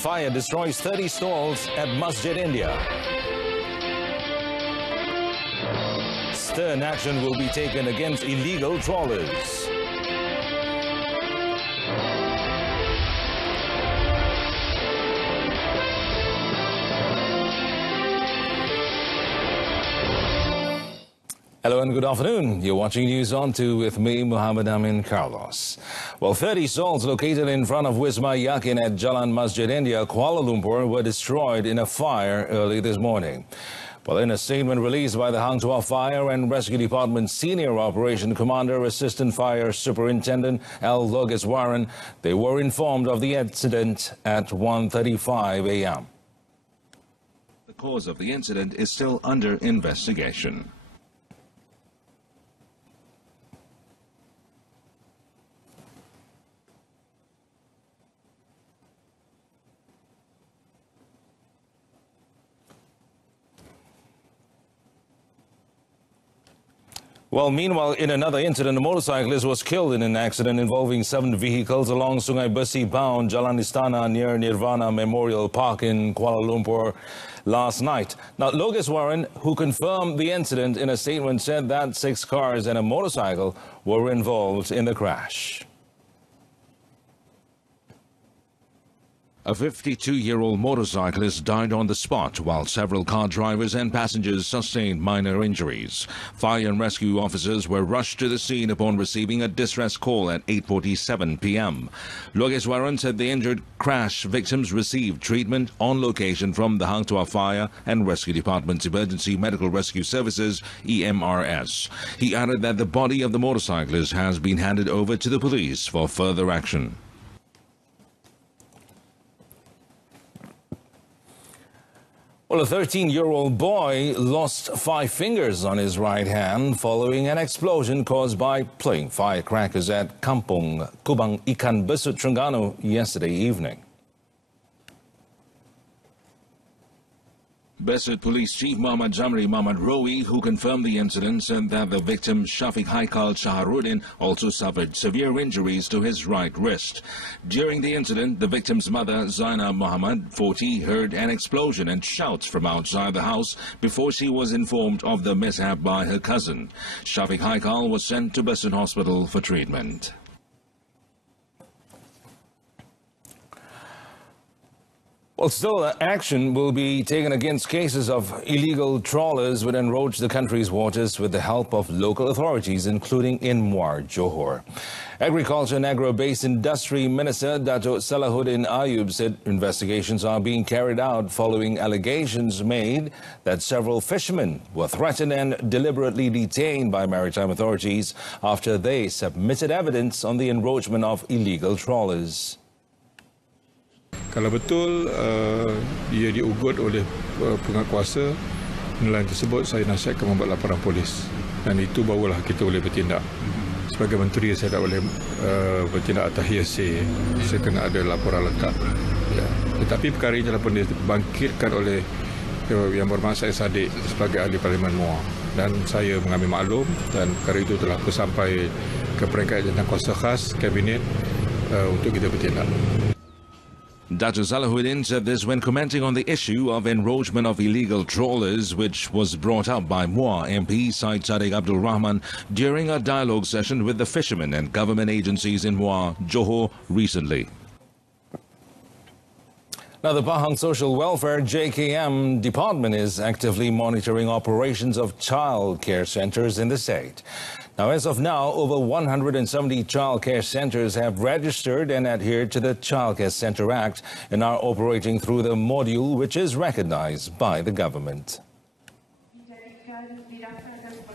Fire destroys 30 stalls at Masjid India. Stern action will be taken against illegal trawlers. Hello and good afternoon. You're watching News On 2 with me, Muhammad Amin Carlos. Well, 30 stalls located in front of Wisma Yakin at Jalan Masjid India, Kuala Lumpur, were destroyed in a fire early this morning. Well, in a statement released by the Hang Tuah Fire and Rescue Department Senior Operation Commander Assistant Fire Superintendent L. Logeswaran, they were informed of the incident at 1:35 a.m. The cause of the incident is still under investigation. Well, meanwhile, in another incident, a motorcyclist was killed in an accident involving 7 vehicles along Sungai Besi-bound Jalan Istana near Nirvana Memorial Park in Kuala Lumpur last night. Now, Logeswaran, who confirmed the incident in a statement, said that 6 cars and a motorcycle were involved in the crash. A 52-year-old motorcyclist died on the spot, while several car drivers and passengers sustained minor injuries. Fire and rescue officers were rushed to the scene upon receiving a distress call at 8:47 p.m. Logeswaran said the injured crash victims received treatment on location from the Hang Tuah Fire and Rescue Department's Emergency Medical Rescue Services, EMRS. He added that the body of the motorcyclist has been handed over to the police for further action. Well, a 13-year-old boy lost 5 fingers on his right hand following an explosion caused by playing firecrackers at Kampung Kubang Ikan Besut, Terengganu yesterday evening. Besut Police Chief Muhammad Jamri Muhammad Rowi, who confirmed the incident, said that the victim Shafiq Haikal Shaharuddin also suffered severe injuries to his right wrist. During the incident, the victim's mother, Zainab Muhammad, 40, heard an explosion and shouts from outside the house before she was informed of the mishap by her cousin. Shafiq Haikal was sent to Besut Hospital for treatment. Well, still, action will be taken against cases of illegal trawlers which enroach the country's waters with the help of local authorities, including in Muar, Johor. Agriculture and Agro-Based Industry Minister Dato' Salahuddin Ayub said investigations are being carried out following allegations made that several fishermen were threatened and deliberately detained by maritime authorities after they submitted evidence on the encroachment of illegal trawlers. Kalau betul dia diugut oleh penguatkuasa, nelayan tersebut saya nasihatkan membuat laporan polis, dan itu barulah kita boleh bertindak. Sebagai menteri saya tak boleh bertindak atas hearsay, saya kena ada laporan lengkap. Ya. Tetapi perkara ini telah pun dibangkitkan oleh Yang Berhormat Syed Saddiq sebagai ahli Parlimen Muar, dan saya mengambil maklum, dan perkara itu telah sampai ke peringkat Jawatankuasa Khas Kabinet untuk kita bertindak. Dato' Salahuddin said this when commenting on the issue of encroachment of illegal trawlers, which was brought up by Muar MP Syed Sadiq Abdul Rahman during a dialogue session with the fishermen and government agencies in Muar, Johor recently. Now, the Pahang Social Welfare JKM Department is actively monitoring operations of child care centres in the state. Now, as of now, over 170 child care centres have registered and adhered to the Child Care Centre Act and are operating through the module which is recognized by the government.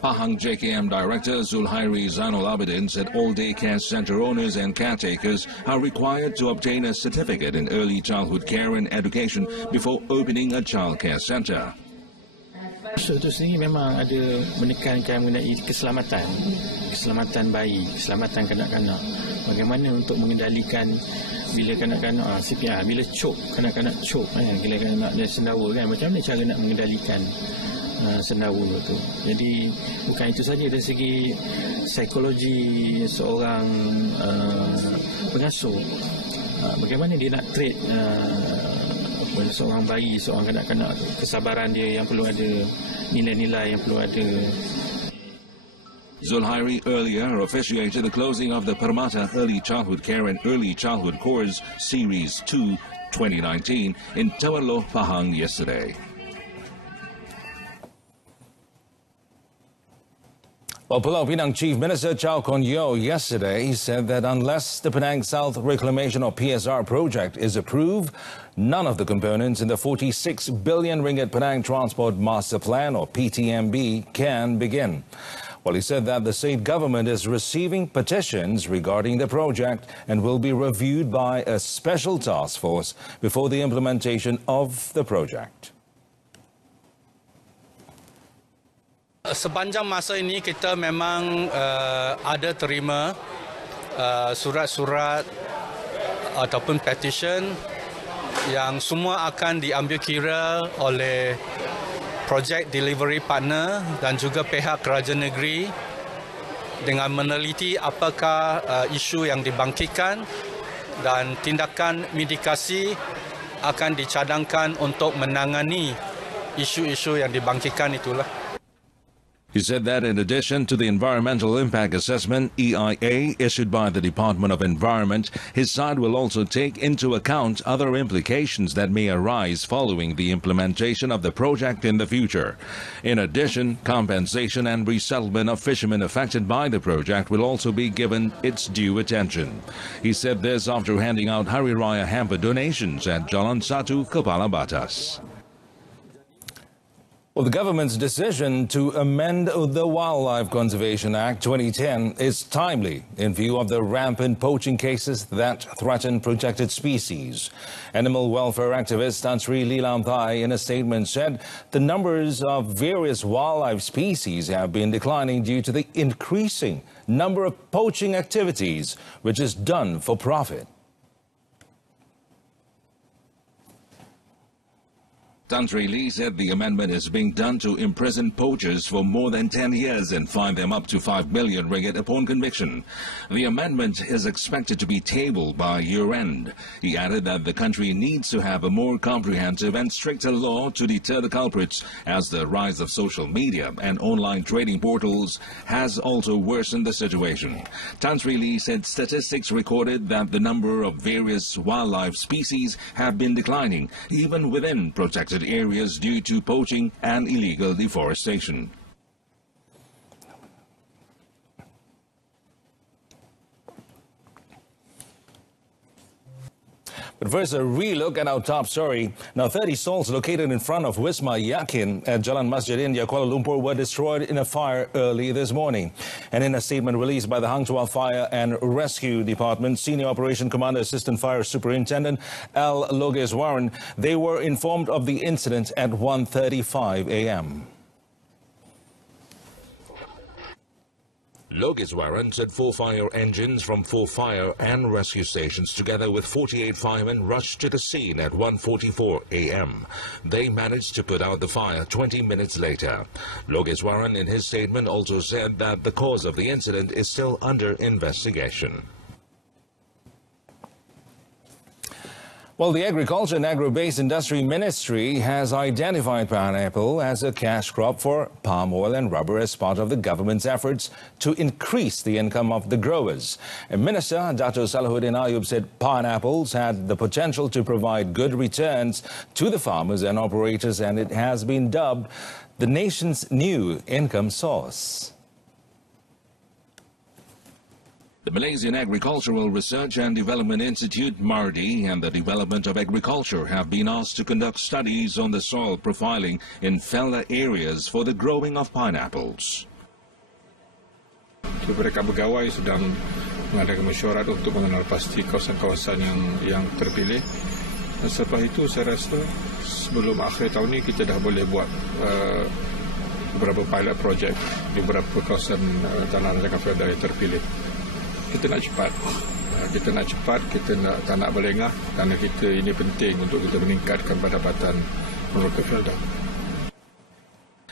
Pahang JKM Director Zulhairi Zainul Abidin said all daycare centre owners and caretakers are required to obtain a certificate in early childhood care and education before opening a child care centre. So itu sendiri memang ada menekankan mengenai keselamatan bayi, keselamatan kanak-kanak. Bagaimana untuk mengendalikan bila kanak-kanak CPR, bila choke, kanak-kanak choke kan, bila kanak dia sendawa kan, macam mana cara nak mengendalikan sendawa tu. Jadi bukan itu saja, dari segi psikologi seorang pengasuh, bagaimana dia nak treat seorang bayi, seorang kanak-kanak, kesabaran dia yang perlu ada, nilai-nilai yang perlu ada. Zulhairi earlier officiated the closing of the Permata Early Childhood Care and Early Childhood Course Series 2 2019 in Tawaloh, Pahang yesterday. Well, Pulau Pinang Chief Minister Chow Kon Yeow yesterday said that unless the Penang South Reclamation or PSR project is approved, none of the components in the 46 billion ringgit Penang Transport Master Plan or PTMB can begin. Well, he said that the state government is receiving petitions regarding the project and will be reviewed by a special task force before the implementation of the project. Sepanjang masa ini kita memang ada terima surat-surat ataupun petition yang semua akan diambil kira oleh project delivery partner dan juga pihak kerajaan negeri dengan meneliti apakah isu yang dibangkitkan dan tindakan mitigasi akan dicadangkan untuk menangani isu-isu yang dibangkitkan itulah. He said that in addition to the Environmental Impact Assessment, EIA, issued by the Department of Environment, his side will also take into account other implications that may arise following the implementation of the project in the future. In addition, compensation and resettlement of fishermen affected by the project will also be given its due attention. He said this after handing out Hari Raya hamper donations at Jalan Satu, Kepala Batas. Well, the government's decision to amend the Wildlife Conservation Act 2010 is timely in view of the rampant poaching cases that threaten protected species. Animal welfare activist Tan Sri Leelam Thai in a statement said the numbers of various wildlife species have been declining due to the increasing number of poaching activities, which is done for profit. Tan Sri Lee said the amendment is being done to imprison poachers for more than 10 years and fine them up to 5 million ringgit upon conviction. The amendment is expected to be tabled by year-end. He added that the country needs to have a more comprehensive and stricter law to deter the culprits, as the rise of social media and online trading portals has also worsened the situation. Tan Sri Lee said statistics recorded that the number of various wildlife species have been declining, even within protected areas due to poaching and illegal deforestation. But first, a relook at our top story. Now, 30 stalls located in front of Wisma Yakin at Jalan Masjid India, Kuala Lumpur, were destroyed in a fire early this morning. And in a statement released by the Hang Tuah Fire and Rescue Department, Senior Operation Commander Assistant Fire Superintendent L. Logeswaran, they were informed of the incident at 1:35 a.m. Logeswaran said 4 fire engines from 4 fire and rescue stations together with 48 firemen rushed to the scene at 1:44 a.m. They managed to put out the fire 20 minutes later. Logeswaran in his statement also said that the cause of the incident is still under investigation. Well, the Agriculture and Agro-Based Industry Ministry has identified pineapple as a cash crop for palm oil and rubber as part of the government's efforts to increase the income of the growers. And Minister Dato' Salahuddin Ayub said pineapples had the potential to provide good returns to the farmers and operators, and it has been dubbed the nation's new income source. The Malaysian Agricultural Research and Development Institute, MARDI, and the Development of Agriculture have been asked to conduct studies on the soil profiling in felder areas for the growing of pineapples. Mereka pegawai sedang mengadakan mesyuarat untuk mengenal pasti kawasan-kawasan yang terpilih. Dan setelah itu saya rasa sebelum akhir tahun ini kita dah boleh buat beberapa pilot project di beberapa kawasan tanah rancangan felder yang terpilih. Kita nak cepat, kita tak nak berlengah kerana ini penting untuk kita meningkatkan pendapatan penduduk felder.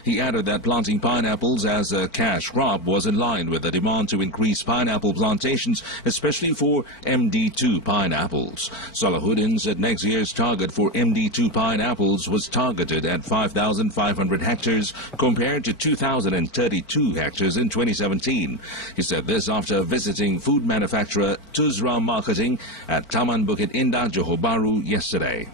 He added that planting pineapples as a cash crop was in line with the demand to increase pineapple plantations, especially for MD2 pineapples. Salahuddin said next year's target for MD2 pineapples was targeted at 5,500 hectares compared to 2,032 hectares in 2017. He said this after visiting food manufacturer Tuzra Marketing at Taman Bukit Indah, Johor Bahru yesterday.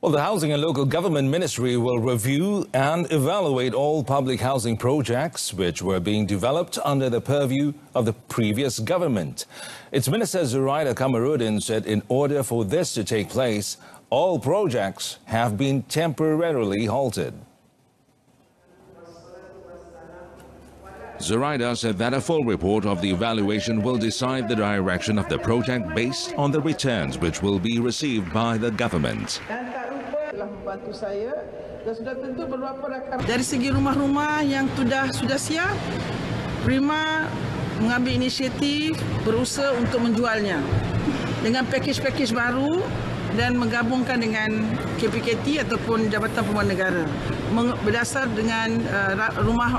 Well, the Housing and Local Government Ministry will review and evaluate all public housing projects which were being developed under the purview of the previous government. Its Minister Zuraida Kamarudin said in order for this to take place, all projects have been temporarily halted. Zuraida said that a full report of the evaluation will decide the direction of the project based on the returns which will be received by the government. Dari segi rumah-rumah yang sudah siap, Prima mengambil inisiatif berusaha untuk menjualnya dengan pakej-pakej baru dan menggabungkan dengan KPKT ataupun Jabatan Perumahan Negara berdasar dengan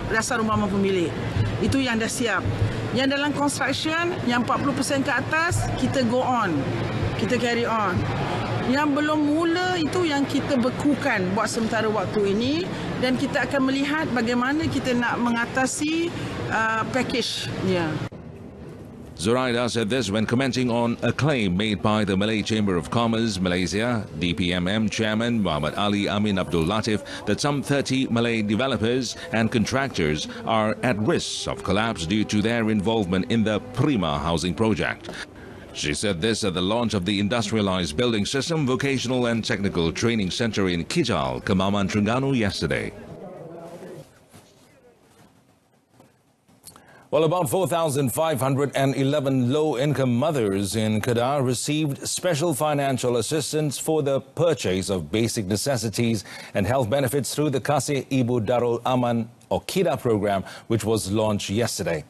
dasar rumah mampu milik. Itu yang dah siap. Yang dalam construction yang 40% ke atas kita go on. Kita carry on. Yang belum mula itu yang kita bekukan buat sementara waktu ini dan kita akan melihat bagaimana kita nak mengatasi package-nya. Zuraida said this when commenting on a claim made by the Malay Chamber of Commerce, Malaysia, DPMM Chairman Muhammad Ali Amin Abdul Latif that some 30 Malay developers and contractors are at risk of collapse due to their involvement in the Prima housing project. She said this at the launch of the Industrialized Building System Vocational and Technical Training Center in Kijal, Kemaman, Terengganu yesterday. Well, about 4,511 low-income mothers in Kedah received special financial assistance for the purchase of basic necessities and health benefits through the Kasih Ibu Darul Aman or KIDA program, which was launched yesterday.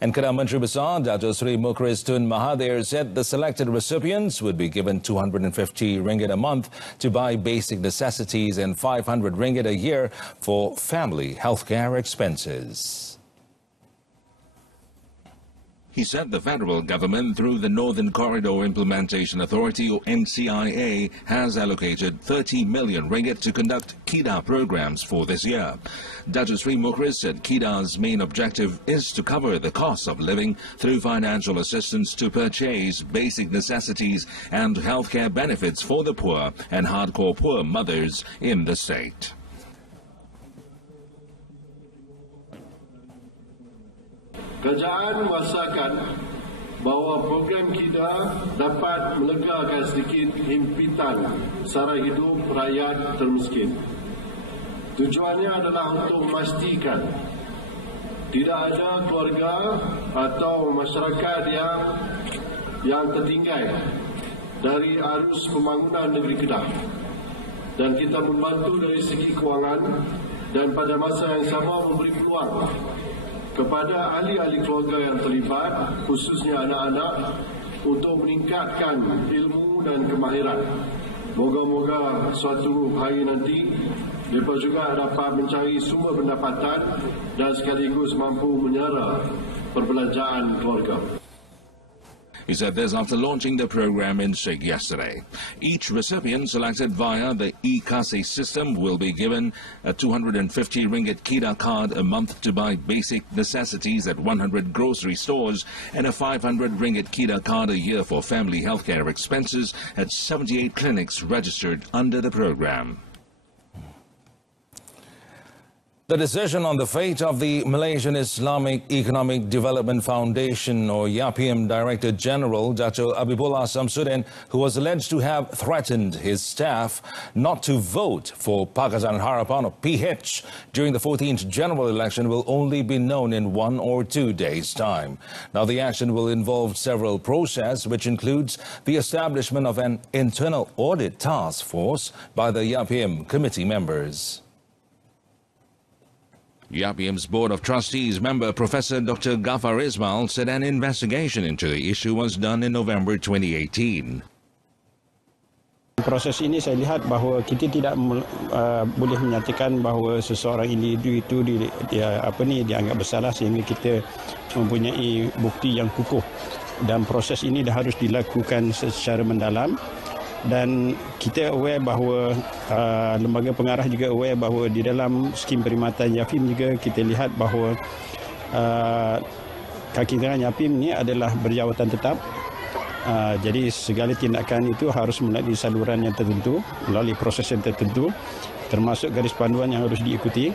And Kedah Menteri Besar Dato Sri Mukhriz Tun Mahathir said the selected recipients would be given 250 ringgit a month to buy basic necessities and 500 ringgit a year for family healthcare expenses. He said the federal government, through the Northern Corridor Implementation Authority, or NCIA, has allocated 30 million ringgit to conduct KIDA programs for this year. Dato Sri Mukhriz said KIDA's main objective is to cover the cost of living through financial assistance to purchase basic necessities and healthcare benefits for the poor and hardcore poor mothers in the state. Kerajaan merasakan bahawa program KIDA dapat melegakan sedikit himpitan sara hidup rakyat termiskin. Tujuannya adalah untuk memastikan tidak ada keluarga atau masyarakat yang tertinggal dari arus pembangunan negeri Kedah. Dan kita membantu dari segi kewangan dan pada masa yang sama memberi peluang kepada ahli-ahli keluarga yang terlibat, khususnya anak-anak, untuk meningkatkan ilmu dan kemahiran. Moga-moga suatu hari nanti mereka juga dapat mencari sumber pendapatan dan sekaligus mampu menyara perbelanjaan keluarga. He said this after launching the program in Sheikh yesterday. Each recipient selected via the e-Kasih system will be given a 250 ringgit KIDA card a month to buy basic necessities at 100 grocery stores and a 500 ringgit KIDA card a year for family healthcare expenses at 78 clinics registered under the program. The decision on the fate of the Malaysian Islamic Economic Development Foundation, or YAPIM Director General Dato Abibullah Samsudin, who was alleged to have threatened his staff not to vote for Pakatan Harapan, or PH, during the 14th general election will only be known in 1 or 2 days' time. Now, the action will involve several processes, which includes the establishment of an internal audit task force by the YAPIM committee members. YAPIM's Board of Trustees member Professor Dr. Ghaffar Ismail said an investigation into the issue was done in November 2018. Proses ini saya lihat bahawa kita tidak boleh menyatakan bahawa seseorang individu itu dianggap bersalah sehingga kita mempunyai bukti yang kukuh. Dan proses ini dah harus dilakukan secara mendalam dan kita aware bahawa lembaga pengarah juga aware bahawa di dalam skim perkhidmatan Yapim juga kita lihat bahawa kaki tangan Yapim ini adalah berjawatan tetap. Jadi segala tindakan itu harus melalui saluran yang tertentu, melalui proses yang tertentu, termasuk garis panduan yang harus diikuti.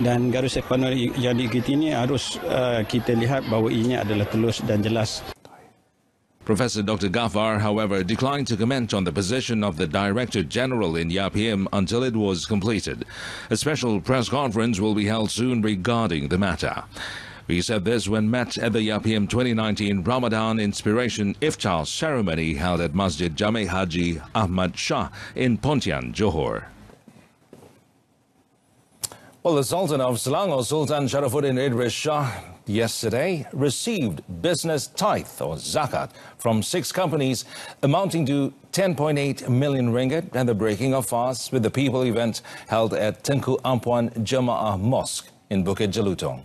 Dan garis panduan yang diikuti ini harus kita lihat bahawa ianya adalah telus dan jelas. Professor Dr. Ghaffar, however, declined to comment on the position of the Director General in Yapim until it was completed. A special press conference will be held soon regarding the matter. He said this when met at the Yapim 2019 Ramadan Inspiration Iftar ceremony held at Masjid Jame Haji Ahmad Shah in Pontian, Johor. Well, the Sultan of Selangor, Sultan Sharafuddin Idris Shah, yesterday received business tithe or zakat from 6 companies amounting to 10.8 million ringgit and the breaking of fast with the people event held at Tengku Ampuan Jemaah Mosque in Bukit Jelutong.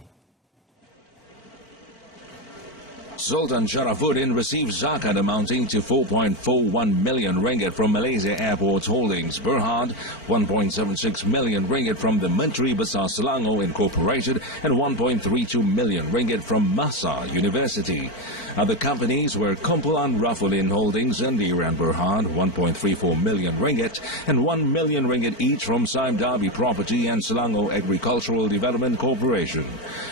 Sultan Sharafuddin received zakat amounting to 4.41 million ringgit from Malaysia Airports Holdings Berhad, 1.76 million ringgit from the Menteri Besar Selangor Incorporated, and 1.32 million ringgit from Masa University. Other companies were Kumpulan Rafulin Holdings and Iran Berhad, 1.34 million ringgit, and 1 million ringgit each from Saim Dhabi Property and Selangor Agricultural Development Corporation.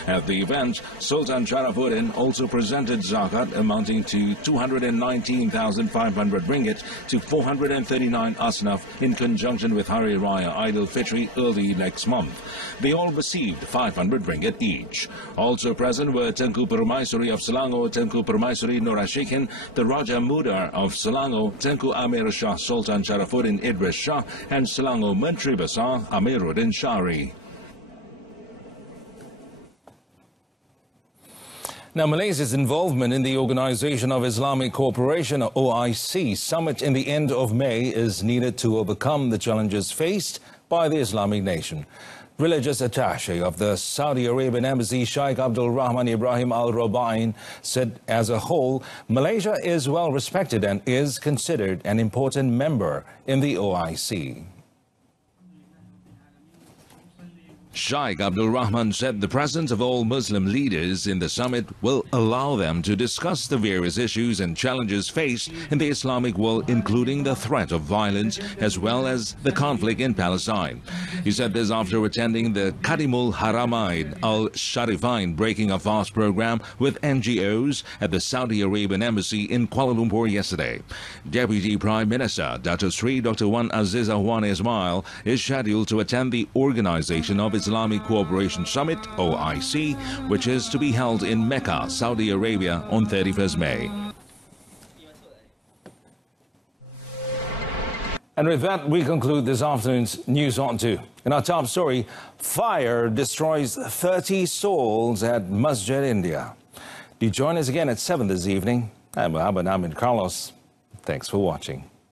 At the event, Sultan Sharafuddin also presented zakat amounting to 219,500 ringgit to 439 asnaf in conjunction with Hari Raya Idul Fitri early next month. They all received 500 ringgit each. Also present were Tengku Permaisuri of Selangor, Tengku Permaisuri Nur Ashikin, the Raja Muda of Selangor, Tengku Amir Shah Sultan Sharafuddin Idris Shah, and Selangor Menteri Besar Amiruddin Shari. Now, Malaysia's involvement in the Organisation of Islamic Cooperation, or OIC, summit in the end of May is needed to overcome the challenges faced by the Islamic nation. Religious attaché of the Saudi Arabian Embassy, Sheikh Abdul Rahman Ibrahim Al Rubain, said as a whole, Malaysia is well respected and is considered an important member in the OIC. Sheikh Abdul Rahman said the presence of all Muslim leaders in the summit will allow them to discuss the various issues and challenges faced in the Islamic world, including the threat of violence as well as the conflict in Palestine. He said this after attending the Qadimul Haramain Al Sharifain Breaking of Fast program with NGOs at the Saudi Arabian Embassy in Kuala Lumpur yesterday. Deputy Prime Minister Dato Sri Dr. Wan Azizah Wan Ismail is scheduled to attend the Organisation of Islamic Cooperation Summit, OIC, which is to be held in Mecca, Saudi Arabia on 31st May. And with that, we conclude this afternoon's News on 2. In our top story, fire destroys 30 stalls at Masjid India. Do join us again at 7 this evening. I'm Mohammed Ahmed Carlos. Thanks for watching.